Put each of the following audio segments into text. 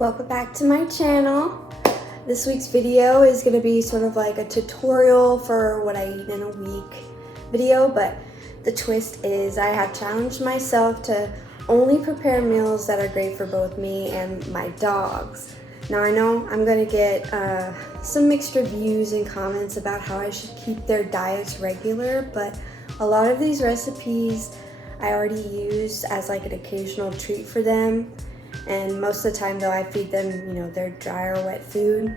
Welcome back to my channel. This week's video is going to be sort of like a tutorial for what I eat in a week video, but the twist is I have challenged myself to only prepare meals that are great for both me and my dogs. Now I know I'm going to get some mixed reviews and comments about how I should keep their diets regular, but a lot of these recipes I already use as like an occasional treat for them. And most of the time though, I feed them, their dry or wet food.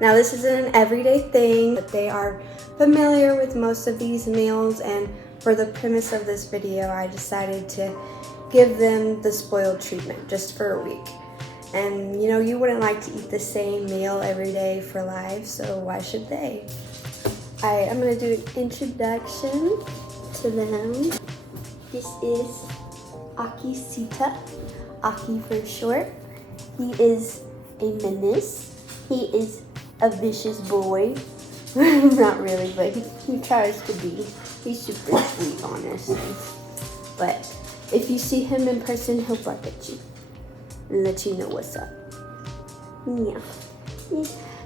Now this isn't an everyday thing, but they are familiar with most of these meals, and for the premise of this video, I decided to give them the spoiled treatment just for a week. And you wouldn't like to eat the same meal every day for life, so why should they? I'm gonna do an introduction to them. This is Aki Sita. Aki for short. He is a menace. He is a vicious boy. Not really, but he tries to be. He's super sweet, honestly. But if you see him in person, he'll bark at you and let you know what's up. Yeah.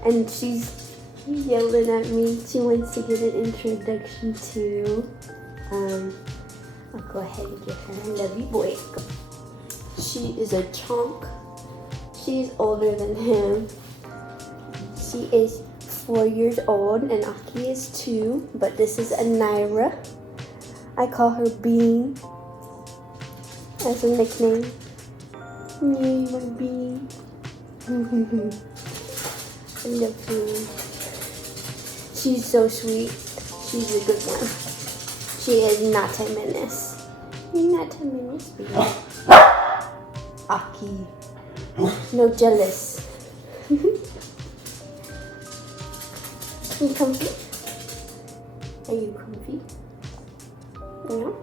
And she's yelling at me. She wants to get an introduction to. I'll go ahead and give her a lovey boy. She is a chunk. She's older than him. She is 4 years old and Aki is 2, but this is a Naira. I call her Bean as a nickname. Yeah, you Bean. I love Bean. She's so sweet. She's a good one. She is not a menace. You're not a menace, Bean. Aki. No jealous. You comfy? Are you comfy? No?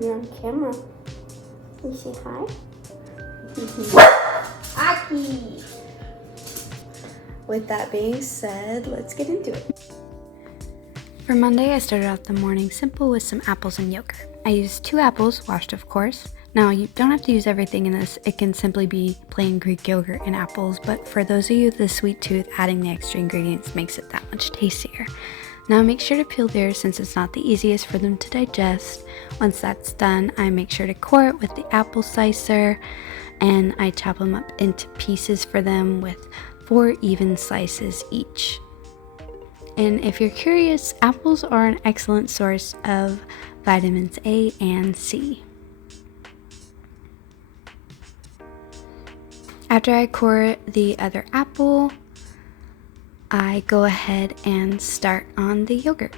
You're on camera. You say hi? Aki! With that being said, let's get into it. For Monday, I started out the morning simple with some apples and yogurt. I used 2 apples, washed of course. Now, you don't have to use everything in this. It can simply be plain Greek yogurt and apples, but for those of you with a sweet tooth, adding the extra ingredients makes it that much tastier. Now, make sure to peel theirs since it's not the easiest for them to digest. Once that's done, I make sure to core it with the apple slicer, and I chop them up into pieces for them with 4 even slices each. And if you're curious, apples are an excellent source of vitamins A and C. After I core the other apple, I go ahead and start on the yogurt.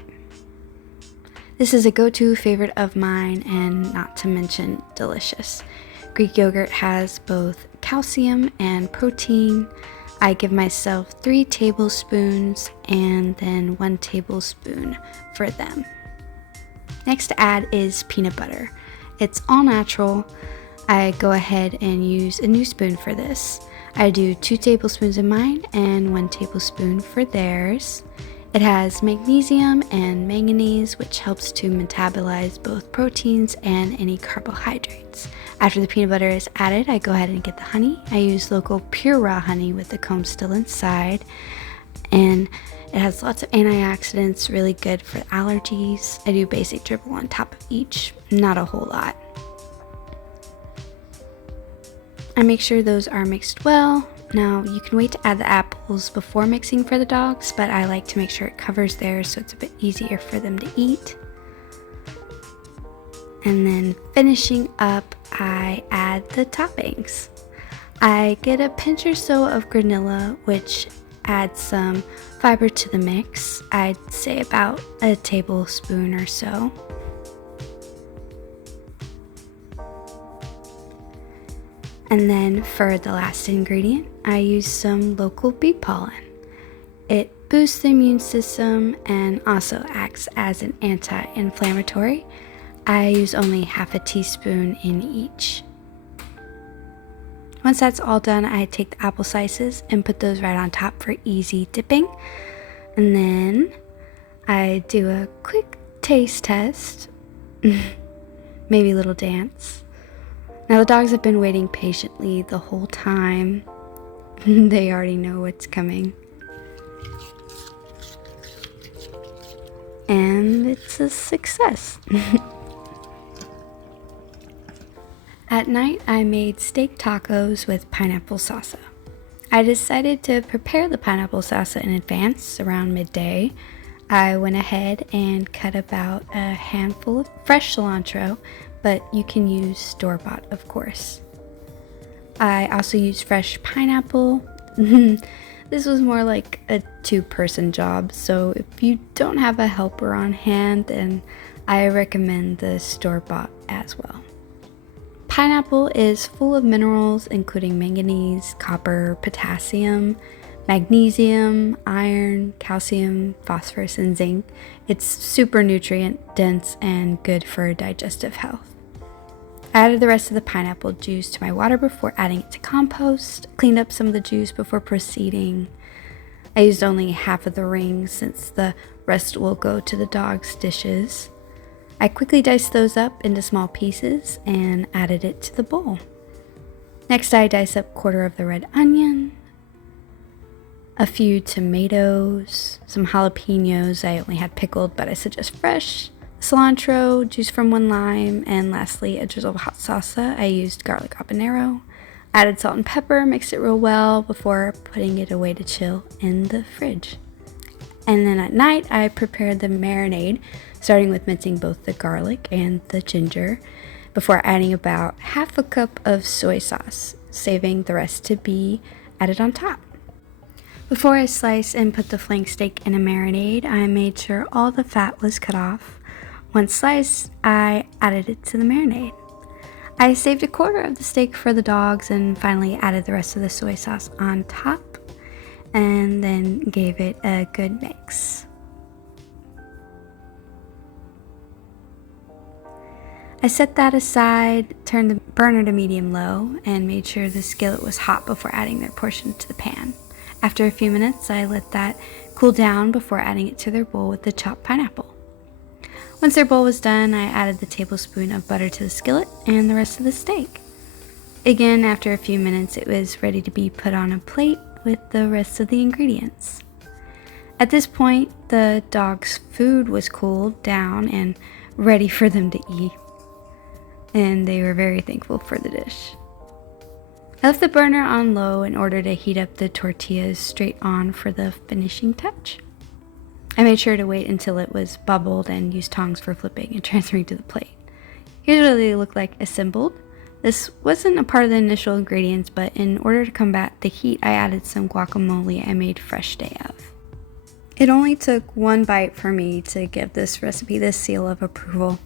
This is a go-to favorite of mine and not to mention delicious. Greek yogurt has both calcium and protein. I give myself 3 tablespoons and then 1 tablespoon for them. Next to add is peanut butter. It's all natural. I go ahead and use a new spoon for this. I do 2 tablespoons of mine and 1 tablespoon for theirs. It has magnesium and manganese, which helps to metabolize both proteins and any carbohydrates. After the peanut butter is added, I go ahead and get the honey. I use local pure raw honey with the comb still inside, and it has lots of antioxidants, really good for allergies. I do basic dribble on top of each, not a whole lot. I make sure those are mixed well. Now, you can wait to add the apples before mixing for the dogs, but I like to make sure it covers theirs so it's a bit easier for them to eat. And then finishing up, I add the toppings. I get a pinch or so of granola, which adds some fiber to the mix. I'd say about a tablespoon or so. And then for the last ingredient, I use some local bee pollen. It boosts the immune system and also acts as an anti-inflammatory. I use only half a teaspoon in each. Once that's all done, I take the apple slices and put those right on top for easy dipping. And then I do a quick taste test, maybe a little dance. Now the dogs have been waiting patiently the whole time. They already know what's coming. And it's a success. At night, I made steak tacos with pineapple salsa. I decided to prepare the pineapple salsa in advance around midday. I went ahead and cut about a handful of fresh cilantro, but you can use store-bought, of course. I also used fresh pineapple. This was more like a two-person job, so if you don't have a helper on hand, then I recommend the store-bought as well. Pineapple is full of minerals including manganese, copper, potassium, magnesium, iron, calcium, phosphorus, and zinc. It's super nutrient dense and good for digestive health. I added the rest of the pineapple juice to my water before adding it to compost, cleaned up some of the juice before proceeding. I used only half of the rings since the rest will go to the dogs' dishes. I quickly diced those up into small pieces and added it to the bowl. Next, I diced up a quarter of the red onion, a few tomatoes, some jalapenos I only had pickled, but I suggest fresh, cilantro, juice from 1 lime, and lastly, a drizzle of hot salsa. I used garlic habanero, added salt and pepper, mixed it real well before putting it away to chill in the fridge. And then at night, I prepared the marinade, starting with mincing both the garlic and the ginger, before adding about half a cup of soy sauce, saving the rest to be added on top. Before I slice and put the flank steak in a marinade, I made sure all the fat was cut off. Once sliced, I added it to the marinade. I saved a quarter of the steak for the dogs and finally added the rest of the soy sauce on top and then gave it a good mix. I set that aside, turned the burner to medium-low, and made sure the skillet was hot before adding their portion to the pan. After a few minutes, I let that cool down before adding it to their bowl with the chopped pineapple. Once their bowl was done, I added the tablespoon of butter to the skillet and the rest of the steak. Again, after a few minutes, it was ready to be put on a plate with the rest of the ingredients. At this point, the dog's food was cooled down and ready for them to eat, and they were very thankful for the dish. I left the burner on low in order to heat up the tortillas straight on for the finishing touch. I made sure to wait until it was bubbled and used tongs for flipping and transferring to the plate. Here's what they look like assembled. This wasn't a part of the initial ingredients, but in order to combat the heat, I added some guacamole I made fresh day of. It only took 1 bite for me to give this recipe the seal of approval.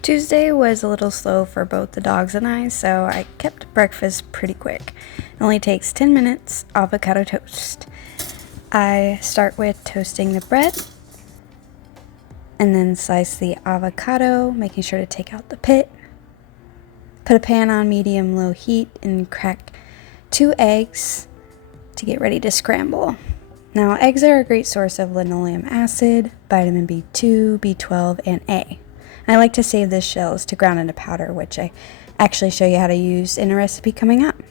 Tuesday was a little slow for both the dogs and I, so I kept breakfast pretty quick. It only takes 10 minutes, avocado toast. I start with toasting the bread, and then slice the avocado, making sure to take out the pit. Put a pan on medium-low heat and crack 2 eggs to get ready to scramble. Now, eggs are a great source of linoleic acid, vitamin B2, B12, and A. I like to save the shells to ground into powder, which I actually show you how to use in a recipe coming up.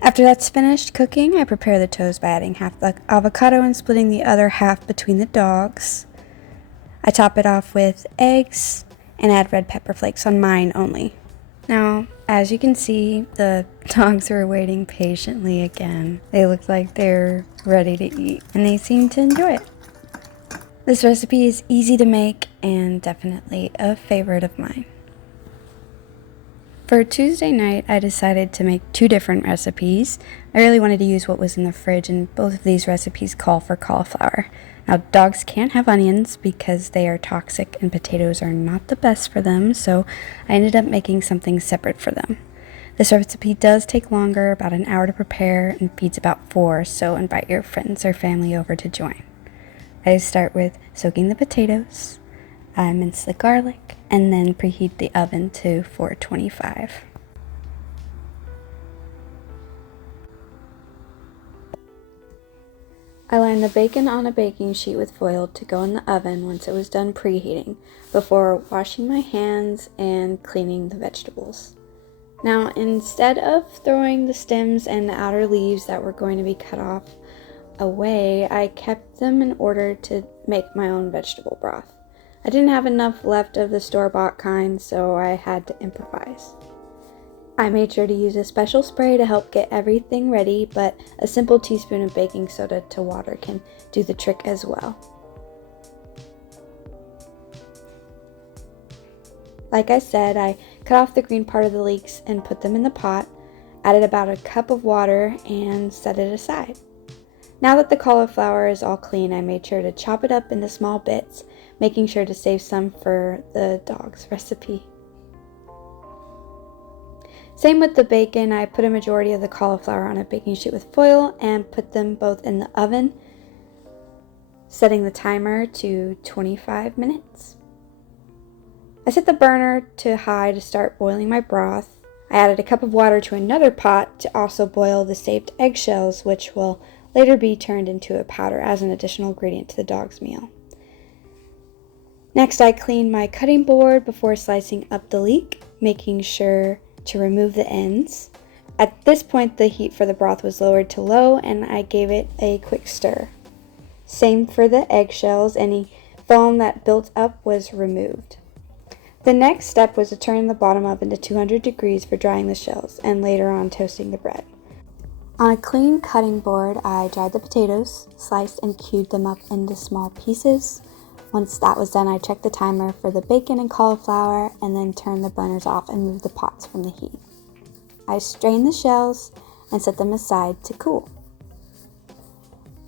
After that's finished cooking, I prepare the toast by adding half the avocado and splitting the other half between the dogs. I top it off with eggs and add red pepper flakes on mine only. Now, as you can see, the dogs were waiting patiently again. They looked like they're ready to eat, and they seemed to enjoy it. This recipe is easy to make and definitely a favorite of mine. For Tuesday night, I decided to make 2 different recipes. I really wanted to use what was in the fridge, and both of these recipes call for cauliflower. Now, dogs can't have onions because they are toxic and potatoes are not the best for them, so I ended up making something separate for them. This recipe does take longer, about an hour to prepare, and feeds about 4, so invite your friends or family over to join. I start with soaking the potatoes, I mince the garlic, and then preheat the oven to 425. I lined the bacon on a baking sheet with foil to go in the oven once it was done preheating, before washing my hands and cleaning the vegetables. Now, instead of throwing the stems and the outer leaves that were going to be cut off away, I kept them in order to make my own vegetable broth. I didn't have enough left of the store-bought kind, so I had to improvise. I made sure to use a special spray to help get everything ready, but a simple teaspoon of baking soda to water can do the trick as well. Like I said, I cut off the green part of the leeks and put them in the pot, added about a cup of water, and set it aside. Now that the cauliflower is all clean, I made sure to chop it up into small bits, making sure to save some for the dog's recipe. Same with the bacon, I put a majority of the cauliflower on a baking sheet with foil and put them both in the oven, setting the timer to 25 minutes. I set the burner to high to start boiling my broth. I added a cup of water to another pot to also boil the saved eggshells, which will later be turned into a powder as an additional ingredient to the dog's meal. Next, I cleaned my cutting board before slicing up the leek, making sure to remove the ends. At this point, the heat for the broth was lowered to low and I gave it a quick stir. Same for the eggshells, any foam that built up was removed. The next step was to turn the bottom oven to 200 degrees for drying the shells and later on toasting the bread. On a clean cutting board, I dried the potatoes, sliced and cubed them up into small pieces. Once that was done, I checked the timer for the bacon and cauliflower and then turned the burners off and moved the pots from the heat. I strained the shells and set them aside to cool.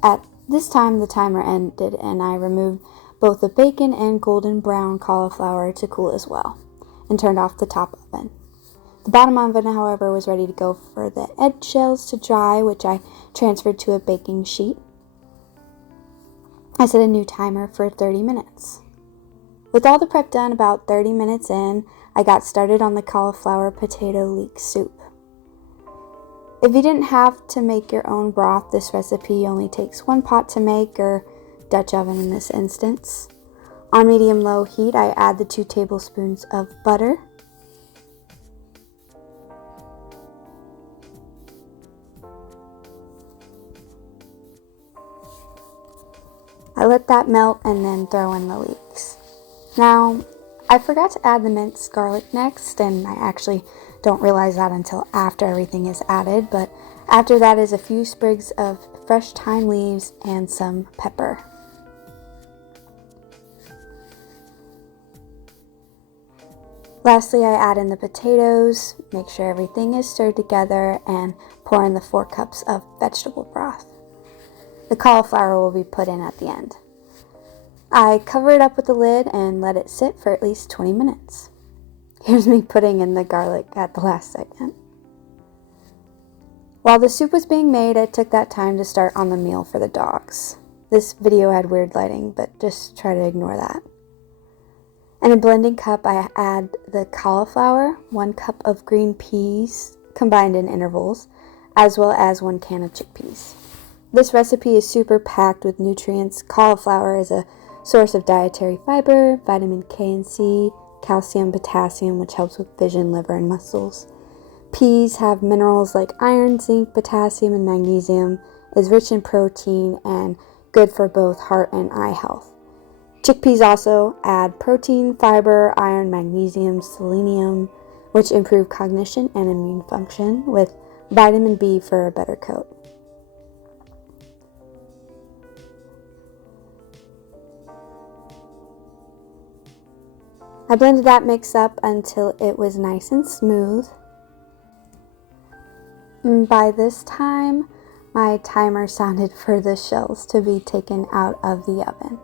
At this time, the timer ended and I removed both the bacon and golden brown cauliflower to cool as well and turned off the top oven. The bottom oven, however, was ready to go for the eggshells to dry, which I transferred to a baking sheet. I set a new timer for 30 minutes. With all the prep done, about 30 minutes in, I got started on the cauliflower potato leek soup. If you didn't have to make your own broth, this recipe only takes one pot to make, or Dutch oven in this instance. On medium-low heat, I add the 2 tablespoons of butter. I let that melt and then throw in the leeks. Now, I forgot to add the minced garlic next, and I actually don't realize that until after everything is added, but after that is a few sprigs of fresh thyme leaves and some pepper. Lastly, I add in the potatoes, make sure everything is stirred together, and pour in the 4 cups of vegetable broth. The cauliflower will be put in at the end. I cover it up with the lid and let it sit for at least 20 minutes. Here's me putting in the garlic at the last second. While the soup was being made, I took that time to start on the meal for the dogs. This video had weird lighting, but just try to ignore that. In a blending cup, I add the cauliflower, 1 cup of green peas combined in intervals, as well as 1 can of chickpeas. This recipe is super packed with nutrients. Cauliflower is a source of dietary fiber, vitamin K and C, calcium, potassium, which helps with vision, liver, and muscles. Peas have minerals like iron, zinc, potassium, and magnesium, is rich in protein, and good for both heart and eye health. Chickpeas also add protein, fiber, iron, magnesium, selenium, which improve cognition and immune function, with vitamin B for a better coat. I blended that mix up until it was nice and smooth. And by this time, my timer sounded for the shells to be taken out of the oven.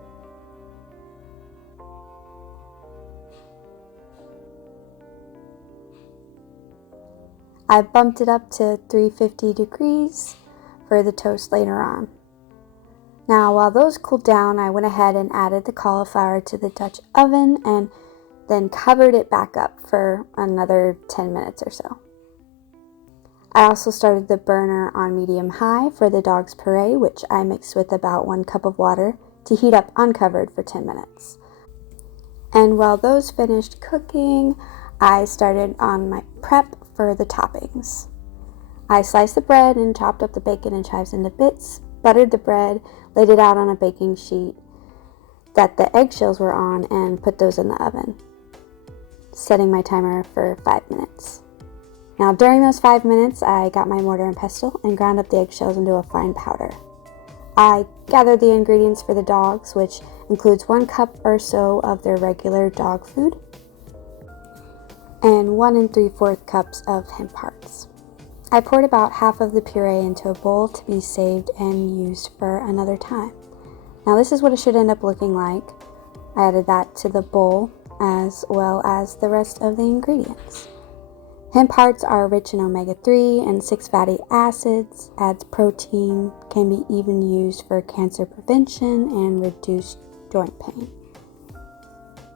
I bumped it up to 350 degrees for the toast later on. Now, while those cooled down, I went ahead and added the cauliflower to the Dutch oven and then covered it back up for another 10 minutes or so. I also started the burner on medium-high for the dog's puree, which I mixed with about 1 cup of water to heat up uncovered for 10 minutes. And while those finished cooking, I started on my prep for the toppings. I sliced the bread and chopped up the bacon and chives into bits, buttered the bread, laid it out on a baking sheet that the eggshells were on, and put those in the oven, setting my timer for 5 minutes. Now during those 5 minutes, I got my mortar and pestle and ground up the eggshells into a fine powder. I gathered the ingredients for the dogs, which includes 1 cup or so of their regular dog food and 1 3/4 cups of hemp hearts. I poured about half of the puree into a bowl to be saved and used for another time. Now this is what it should end up looking like. I added that to the bowl as well as the rest of the ingredients. Hemp hearts are rich in omega-3 and 6 fatty acids, adds protein, can be even used for cancer prevention and reduced joint pain.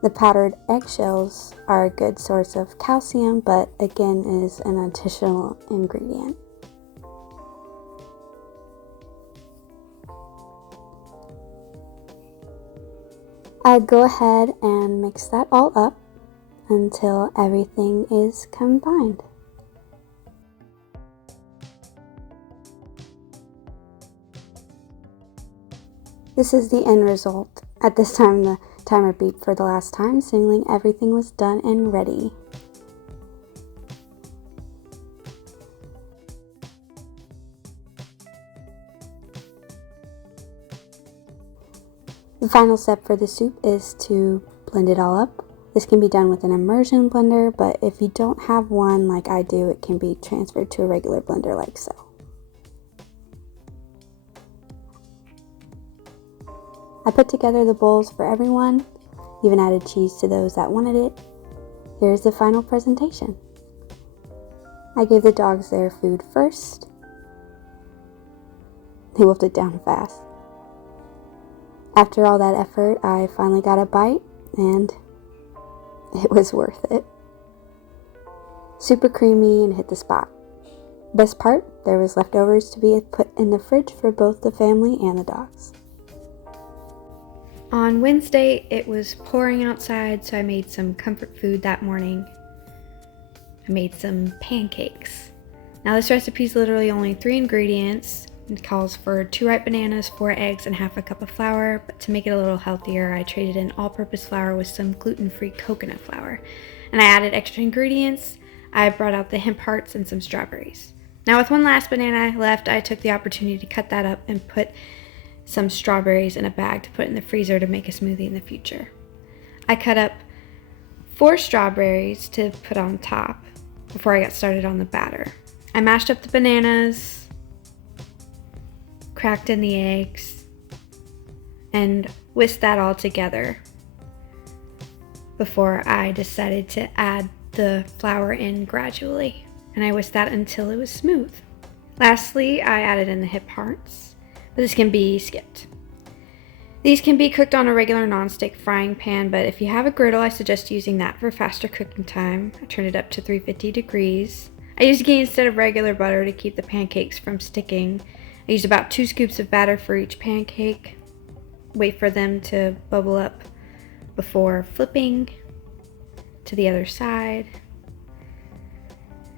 The powdered eggshells are a good source of calcium, but again is an additional ingredient. I go ahead and mix that all up until everything is combined. This is the end result. At this time, the timer beeped for the last time, signaling everything was done and ready. The final step for the soup is to blend it all up. This can be done with an immersion blender, but if you don't have one like I do, it can be transferred to a regular blender like so. I put together the bowls for everyone, even added cheese to those that wanted it. Here's the final presentation. I gave the dogs their food first. They wolfed it down fast. After all that effort, I finally got a bite, and it was worth it. Super creamy and hit the spot. Best part, there was leftovers to be put in the fridge for both the family and the dogs. On Wednesday, it was pouring outside, so I made some comfort food that morning. I made some pancakes. Now this recipe is literally only 3 ingredients. It calls for 2 ripe bananas, 4 eggs, and half a cup of flour, but to make it a little healthier, I traded in all-purpose flour with some gluten-free coconut flour. And I added extra ingredients. I brought out the hemp hearts and some strawberries. Now with one last banana left, I took the opportunity to cut that up and put some strawberries in a bag to put in the freezer to make a smoothie in the future. I cut up 4 strawberries to put on top before I got started on the batter. I mashed up the bananas, cracked in the eggs, and whisked that all together before I decided to add the flour in gradually. And I whisked that until it was smooth. Lastly, I added in the hemp hearts, but this can be skipped. These can be cooked on a regular nonstick frying pan, but if you have a griddle, I suggest using that for faster cooking time. I turned it up to 350 degrees. I used ghee instead of regular butter to keep the pancakes from sticking. I used about 2 scoops of batter for each pancake. Wait for them to bubble up before flipping to the other side.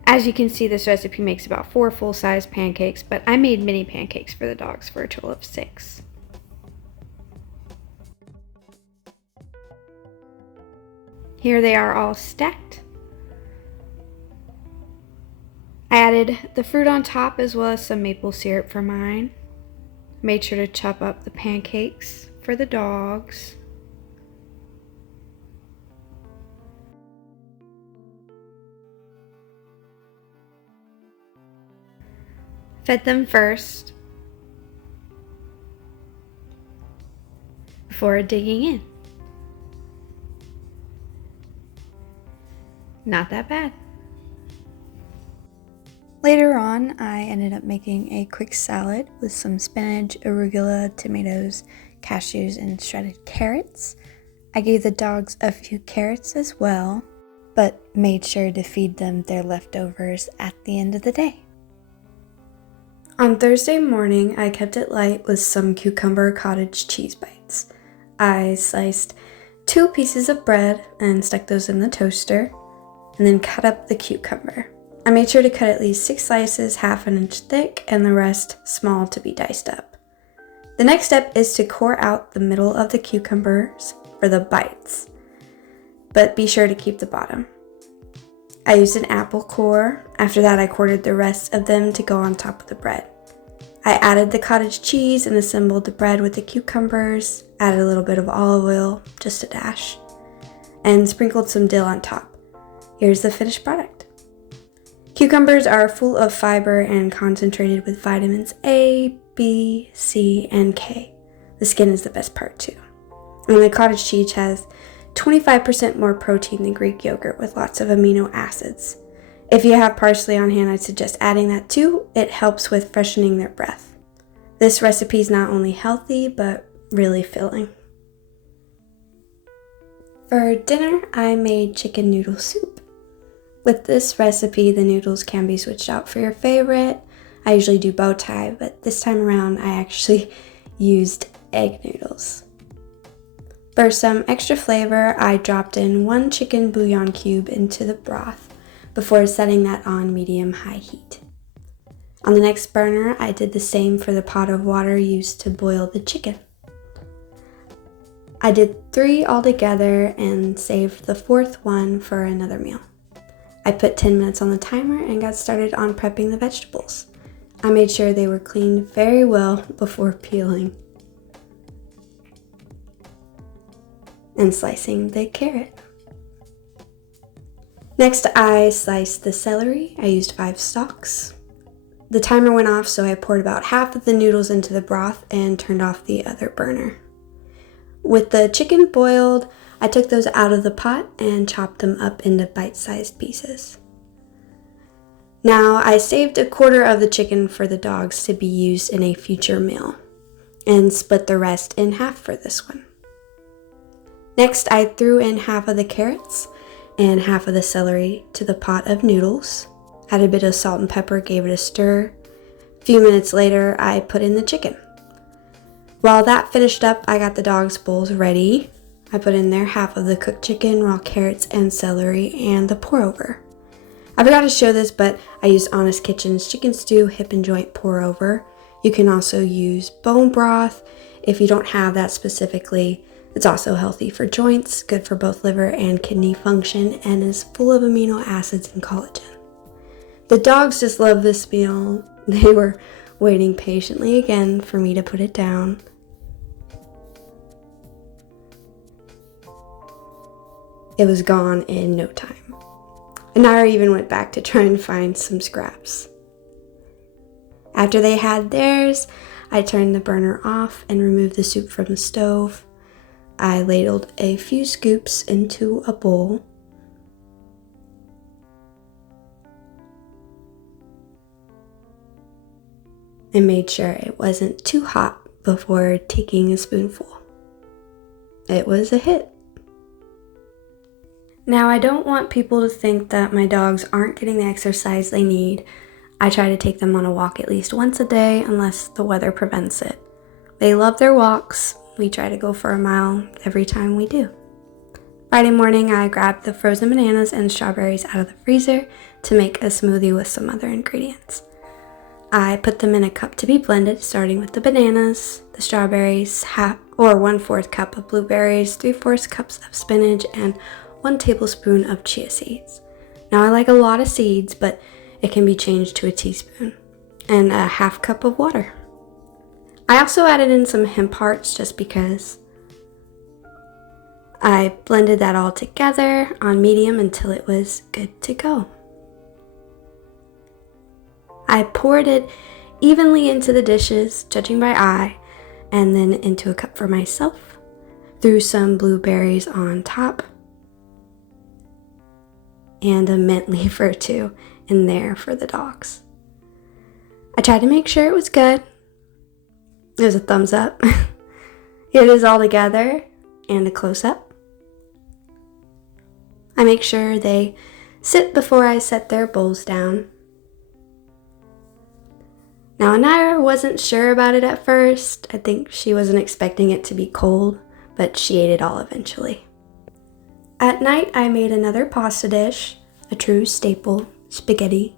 As you can see, this recipe makes about 4 full-size pancakes, but I made mini pancakes for the dogs for a total of 6. Here they are all stacked. I added the fruit on top as well as some maple syrup for mine. Made sure to chop up the pancakes for the dogs. Fed them first before digging in. Not that bad. Later on, I ended up making a quick salad with some spinach, arugula, tomatoes, cashews, and shredded carrots. I gave the dogs a few carrots as well, but made sure to feed them their leftovers at the end of the day. On Thursday morning, I kept it light with some cucumber cottage cheese bites. I sliced 2 pieces of bread and stuck those in the toaster, and then cut up the cucumber. I made sure to cut at least 6 slices half an inch thick and the rest small to be diced up. The next step is to core out the middle of the cucumbers for the bites, but be sure to keep the bottom. I used an apple core. After that, I quartered the rest of them to go on top of the bread. I added the cottage cheese and assembled the bread with the cucumbers, added a little bit of olive oil, just a dash, and sprinkled some dill on top. Here's the finished product. Cucumbers are full of fiber and concentrated with vitamins A, B, C, and K. The skin is the best part too. And the cottage cheese has 25% more protein than Greek yogurt with lots of amino acids. If you have parsley on hand, I'd suggest adding that too. It helps with freshening their breath. This recipe is not only healthy, but really filling. For dinner, I made chicken noodle soup. With this recipe, the noodles can be switched out for your favorite. I usually do bow tie, but this time around, I actually used egg noodles. For some extra flavor, I dropped in 1 chicken bouillon cube into the broth before setting that on medium-high heat. On the next burner, I did the same for the pot of water used to boil the chicken. I did 3 altogether and saved the 4th one for another meal. I put 10 minutes on the timer and got started on prepping the vegetables. I made sure they were cleaned very well before peeling and slicing the carrot. Next, I sliced the celery. I used 5 stalks. The timer went off, so I poured about half of the noodles into the broth and turned off the other burner. With the chicken boiled, I took those out of the pot and chopped them up into bite-sized pieces. Now, I saved 1/4 of the chicken for the dogs to be used in a future meal and split the rest in half for this one. Next, I threw in half of the carrots and half of the celery to the pot of noodles, added a bit of salt and pepper, gave it a stir. A few minutes later, I put in the chicken. While that finished up, I got the dogs' bowls ready. I put in there half of the cooked chicken, raw carrots and celery, and the pour-over. I forgot to show this, but I used Honest Kitchen's chicken stew hip and joint pour-over. You can also use bone broth if you don't have that specifically. It's also healthy for joints, good for both liver and kidney function, and is full of amino acids and collagen. The dogs just love this meal. They were waiting patiently again for me to put it down. It was gone in no time. And I even went back to try and find some scraps. After they had theirs, I turned the burner off and removed the soup from the stove. I ladled a few scoops into a bowl. And made sure it wasn't too hot before taking a spoonful. It was a hit. Now, I don't want people to think that my dogs aren't getting the exercise they need. I try to take them on a walk at least once a day unless the weather prevents it. They love their walks. We try to go for a mile every time we do. Friday morning, I grabbed the frozen bananas and strawberries out of the freezer to make a smoothie with some other ingredients. I put them in a cup to be blended, starting with the bananas, the strawberries, 1/4 cup of blueberries, 3/4 cups of spinach, and 1 tablespoon of chia seeds. Now, I like a lot of seeds, but it can be changed to a teaspoon, and a 1/2 cup of water. I also added in some hemp hearts just because. I blended that all together on medium until it was good to go. I poured it evenly into the dishes, judging by eye, and then into a cup for myself. Threw some blueberries on top and a mint leaf or 2 in there for the dogs. I tried to make sure it was good. It was a thumbs up. Here it is all together and a close-up. I make sure they sit before I set their bowls down. Now, Anira wasn't sure about it at first. I think she wasn't expecting it to be cold, but she ate it all eventually. At night, I made another pasta dish, a true staple, spaghetti.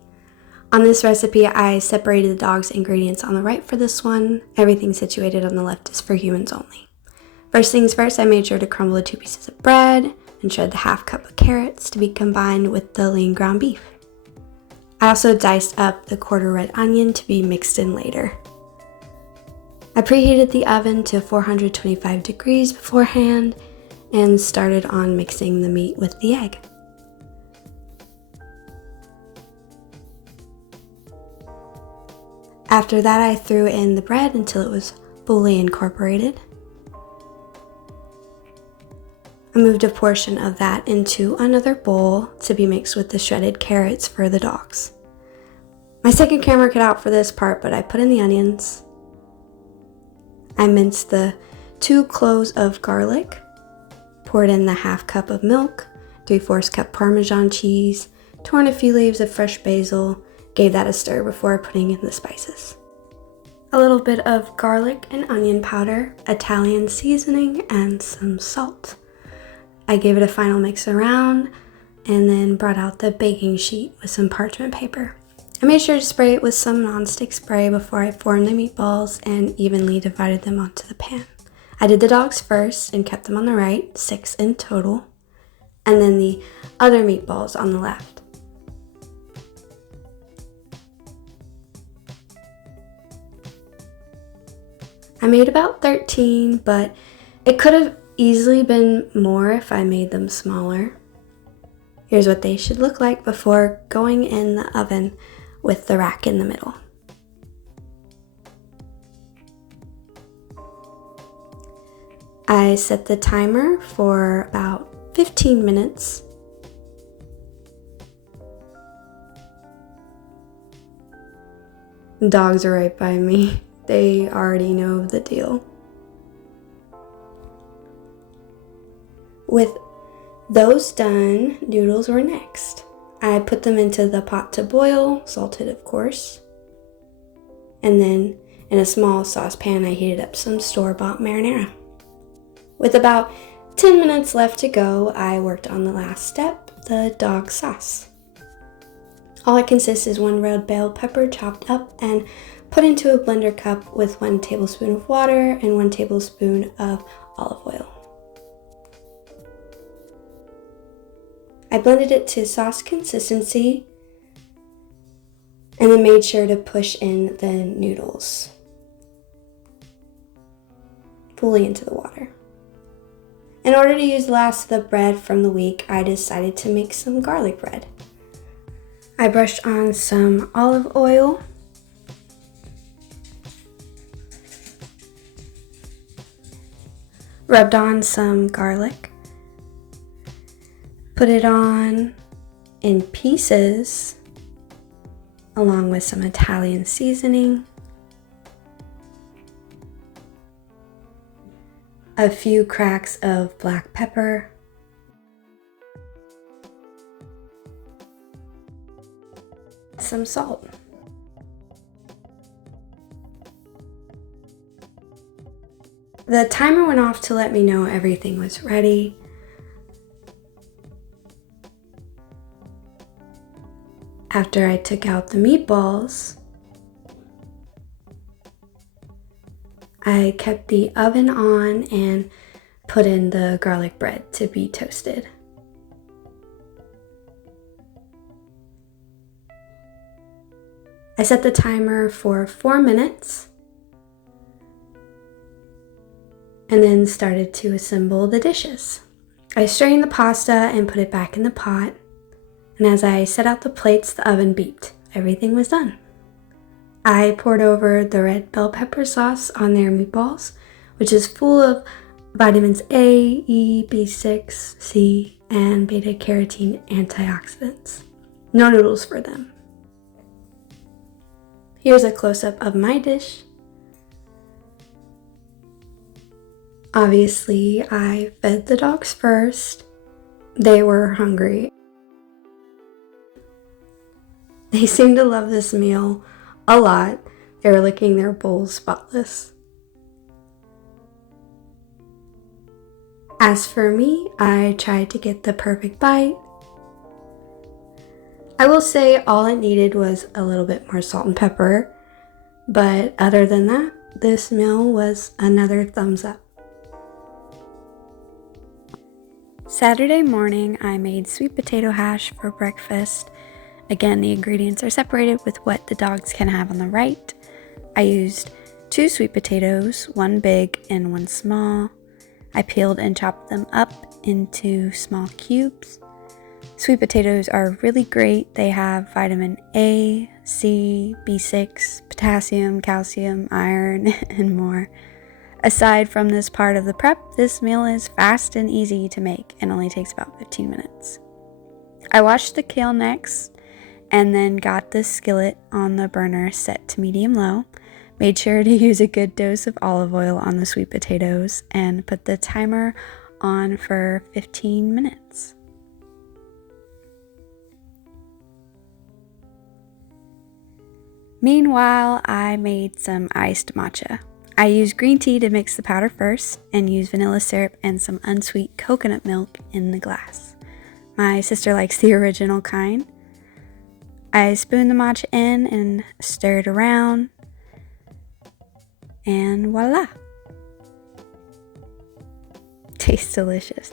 On this recipe, I separated the dog's ingredients on the right for this one. Everything situated on the left is for humans only. First things first, I made sure to crumble the 2 pieces of bread and shred the half cup of carrots to be combined with the lean ground beef. I also diced up the quarter red onion to be mixed in later. I preheated the oven to 425 degrees beforehand and started on mixing the meat with the egg. After that, I threw in the bread until it was fully incorporated. I moved a portion of that into another bowl to be mixed with the shredded carrots for the dogs. My second camera cut out for this part, but I put in the onions. I minced the 2 cloves of garlic, poured in the half cup of milk, 3/4 cup Parmesan cheese, torn a few leaves of fresh basil, gave that a stir before putting in the spices. A little bit of garlic and onion powder, Italian seasoning, and some salt. I gave it a final mix around and then brought out the baking sheet with some parchment paper. I made sure to spray it with some nonstick spray before I formed the meatballs and evenly divided them onto the pan. I did the dogs first and kept them on the right, 6 in total, and then the other meatballs on the left. I made about 13, but it could have easily been more if I made them smaller. Here's what they should look like before going in the oven with the rack in the middle. I set the timer for about 15 minutes. The dogs are right by me. They already know the deal. With those done, noodles were next. I put them into the pot to boil, salted of course. And then in a small saucepan, I heated up some store-bought marinara. With about 10 minutes left to go, I worked on the last step, the dog sauce. All it consists is 1 red bell pepper chopped up and put into a blender cup with 1 tablespoon of water and 1 tablespoon of olive oil. I blended it to sauce consistency and then made sure to push in the noodles fully into the water. In order to use the last of the bread from the week, I decided to make some garlic bread. I brushed on some olive oil, rubbed on some garlic, put it on in pieces along with some Italian seasoning, a few cracks of black pepper, some salt. The timer went off to let me know everything was ready. After I took out the meatballs, I kept the oven on and put in the garlic bread to be toasted. I set the timer for 4 minutes and then started to assemble the dishes. I strained the pasta and put it back in the pot, and as I set out the plates, the oven beeped. Everything was done. I poured over the red bell pepper sauce on their meatballs, which is full of vitamins A, E, B6, C, and beta-carotene antioxidants. No noodles for them. Here's a close-up of my dish. Obviously, I fed the dogs first. They were hungry. They seemed to love this meal a lot, They were licking their bowls spotless. As for me, I tried to get the perfect bite. I will say all it needed was a little bit more salt and pepper, but other than that, this meal was another thumbs up. Saturday morning, I made sweet potato hash for breakfast. Again, the ingredients are separated with what the dogs can have on the right. I used 2 sweet potatoes, 1 big and 1 small. I peeled and chopped them up into small cubes. Sweet potatoes are really great. They have vitamin A, C, B6, potassium, calcium, iron, and more. Aside from this part of the prep, this meal is fast and easy to make and only takes about 15 minutes. I washed the kale next and then got the skillet on the burner set to medium-low. Made sure to use a good dose of olive oil on the sweet potatoes and put the timer on for 15 minutes. Meanwhile, I made some iced matcha. I used green tea to mix the powder first and used vanilla syrup and some unsweet coconut milk in the glass. My sister likes the original kind. I spooned the matcha in and stirred around. And voila! Tastes delicious.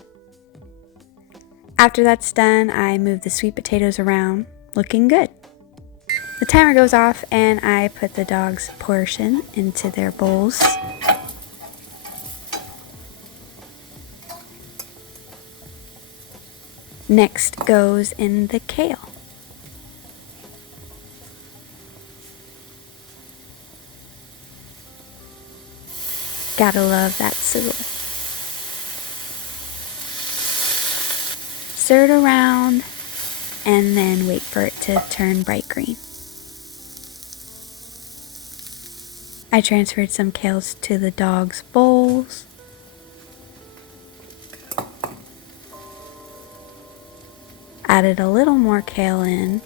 After that's done, I move the sweet potatoes around, looking good. The timer goes off and I put the dog's portion into their bowls. Next goes in the kale. Gotta love that sizzle. Stir it around and then wait for it to turn bright green. I transferred some kales to the dog's bowls. Added a little more kale in.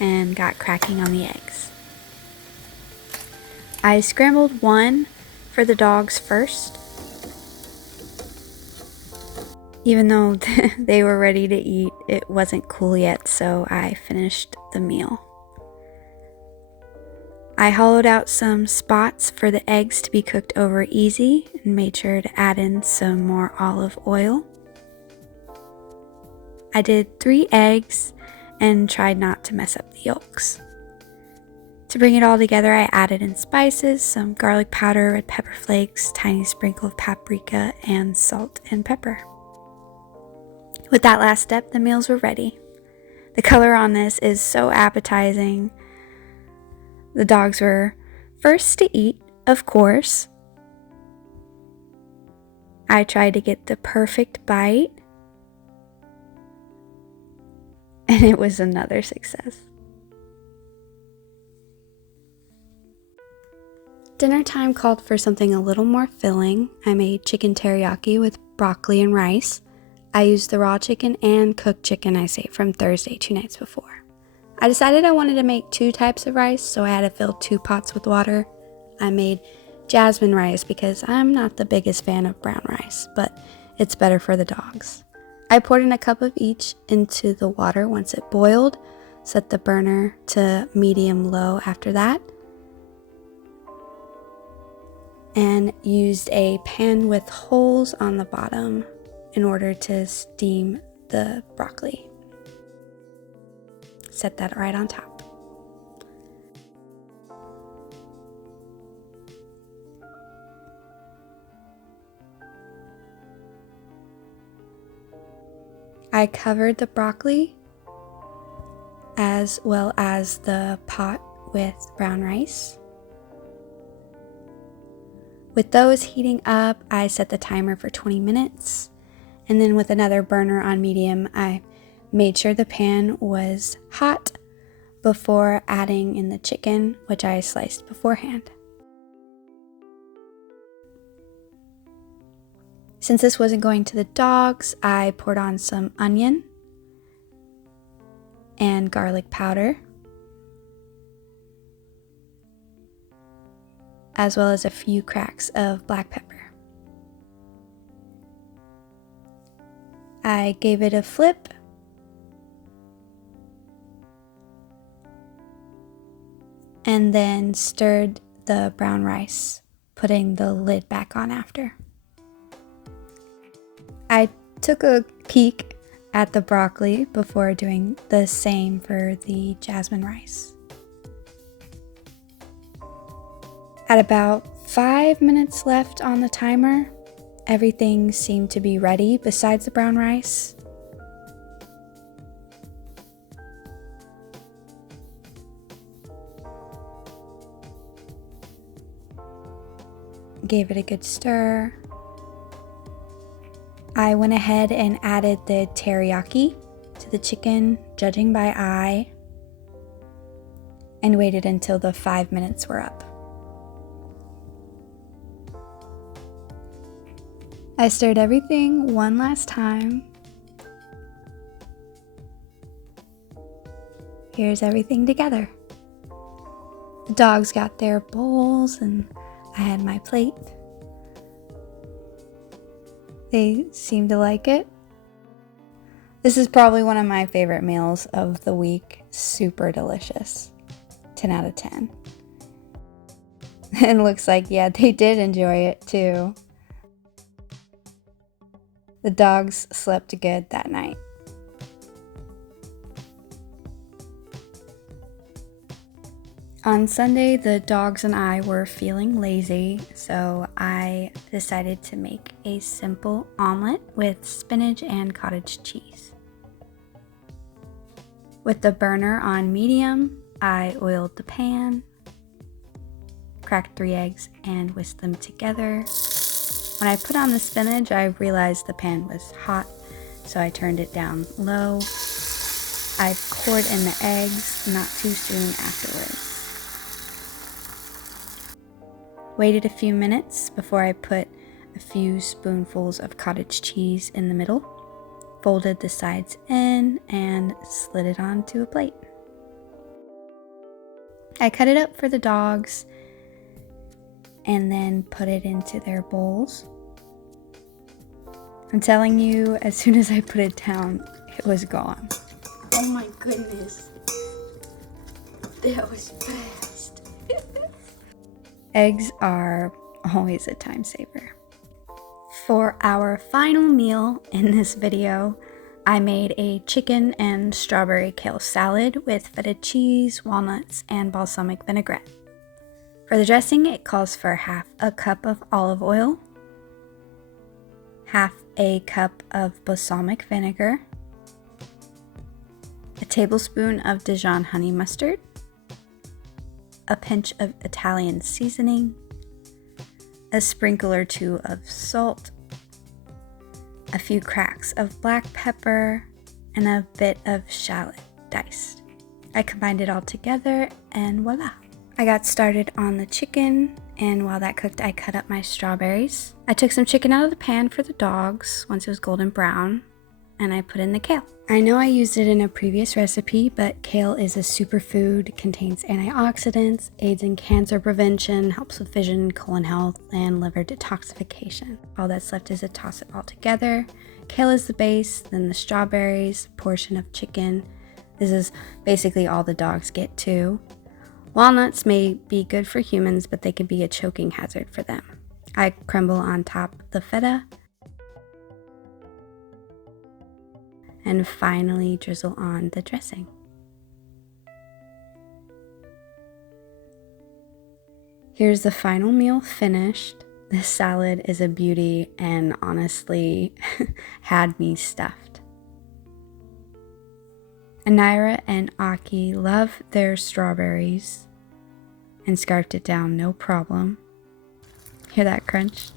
And got cracking on the eggs. I scrambled one for the dogs first. Even though they were ready to eat, it wasn't cool yet, so I finished the meal. I hollowed out some spots for the eggs to be cooked over easy and made sure to add in some more olive oil. I did 3 eggs and tried not to mess up the yolks. To bring it all together, I added in spices, some garlic powder, red pepper flakes, tiny sprinkle of paprika, and salt and pepper. With that last step, the meals were ready. The color on this is so appetizing. The dogs were first to eat, of course. I tried to get the perfect bite, and it was another success. Dinner time called for something a little more filling. I made chicken teriyaki with broccoli and rice. I used the raw chicken and cooked chicken I saved from Thursday 2 nights before. I decided I wanted to make 2 types of rice, so I had to fill 2 pots with water. I made jasmine rice because I'm not the biggest fan of brown rice, but it's better for the dogs. I poured in a cup of each into the water once it boiled, set the burner to medium-low after that, and used a pan with holes on the bottom in order to steam the broccoli. Set that right on top. I covered the broccoli as well as the pot with brown rice. With those heating up, I set the timer for 20 minutes, and then with another burner on medium, I made sure the pan was hot before adding in the chicken, which I sliced beforehand. Since this wasn't going to the dogs, I poured on some onion and garlic powder. as well as a few cracks of black pepper. I gave it a flip and then stirred the brown rice, putting the lid back on after. I took a peek at the broccoli before doing the same for the jasmine rice. At about 5 minutes left on the timer, everything seemed to be ready besides the brown rice. Gave it a good stir. I went ahead and added the teriyaki to the chicken, judging by eye, and waited until the 5 minutes were up. I stirred everything one last time. Here's everything together. The dogs got their bowls and I had my plate. They seem to like it. This is probably one of my favorite meals of the week. Super delicious. 10 out of 10. And looks like, yeah, they did enjoy it too. The dogs slept good that night. On Sunday, the dogs and I were feeling lazy, so I decided to make a simple omelet with spinach and cottage cheese. With the burner on medium, I oiled the pan, cracked 3 eggs, and whisked them together. When I put on the spinach, I realized the pan was hot, so I turned it down low. I poured in the eggs not too soon afterwards. Waited a few minutes before I put a few spoonfuls of cottage cheese in the middle, folded the sides in, and slid it onto a plate. I cut it up for the dogs and then put it into their bowls. I'm telling you, as soon as I put it down, it was gone. Oh my goodness. That was fast. Eggs are always a time saver. For our final meal in this video, I made a chicken and strawberry kale salad with feta cheese, walnuts, and balsamic vinaigrette. For the dressing, it calls for half a cup of olive oil, half a cup of balsamic vinegar, a tablespoon of Dijon honey mustard, a pinch of Italian seasoning, a sprinkle or 2 of salt, a few cracks of black pepper, and a bit of shallot diced. I combined it all together and voila! I got started on the chicken, and while that cooked, I cut up my strawberries. I took some chicken out of the pan for the dogs once it was golden brown, and I put in the kale. I know I used it in a previous recipe, but kale is a superfood, contains antioxidants, aids in cancer prevention, helps with vision, colon health, and liver detoxification. All that's left is to toss it all together. Kale is the base, then the strawberries, portion of chicken. This is basically all the dogs get too. Walnuts may be good for humans, but they can be a choking hazard for them. I crumble on top the feta, and finally drizzle on the dressing. Here's the final meal finished. This salad is a beauty and honestly had me stuffed. Anira and Aki love their strawberries and scarfed it down no problem. Hear that crunch?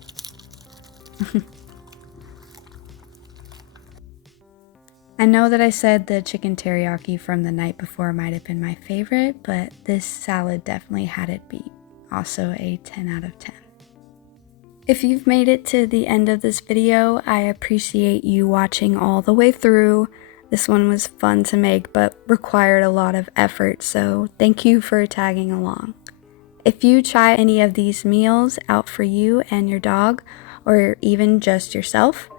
I know that I said the chicken teriyaki from the night before might have been my favorite, but this salad definitely had it beat. Also a 10 out of 10. If you've made it to the end of this video, I appreciate you watching all the way through. This one was fun to make, but required a lot of effort, so thank you for tagging along. If you try any of these meals out for you and your dog, or even just yourself,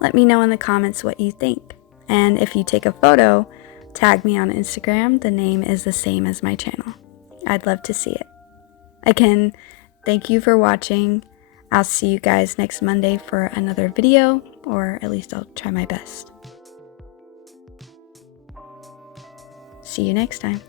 let me know in the comments what you think. And if you take a photo, tag me on Instagram. The name is the same as my channel. I'd love to see it. Again, thank you for watching. I'll see you guys next Monday for another video, or at least I'll try my best. See you next time.